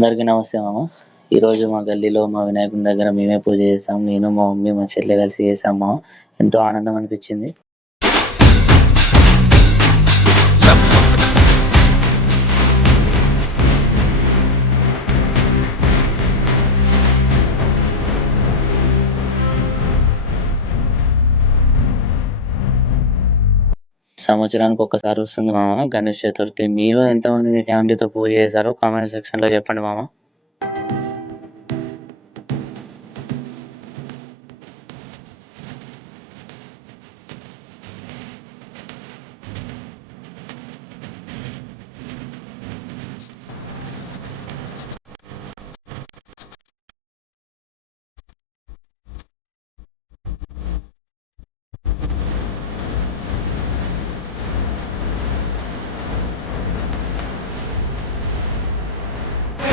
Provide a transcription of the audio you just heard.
అందరికీ నమస్తే మామ. ఈరోజు మా గల్లీలో మా వినాయకుని దగ్గర మేమే పూజ చేసాం. నేను, మా మమ్మీ, మా చెల్లె కలిసి చేసాం మామ. ఎంతో ఆనందం అనిపించింది. సంవత్సరానికి ఒక్కసారి వస్తుంది మామ గణేష్ చతుర్థి. మీరు ఎంతమంది మీ ఫ్యామిలీతో పూజ చేశారో కామెంట్ సెక్షన్లో చెప్పండి మామ.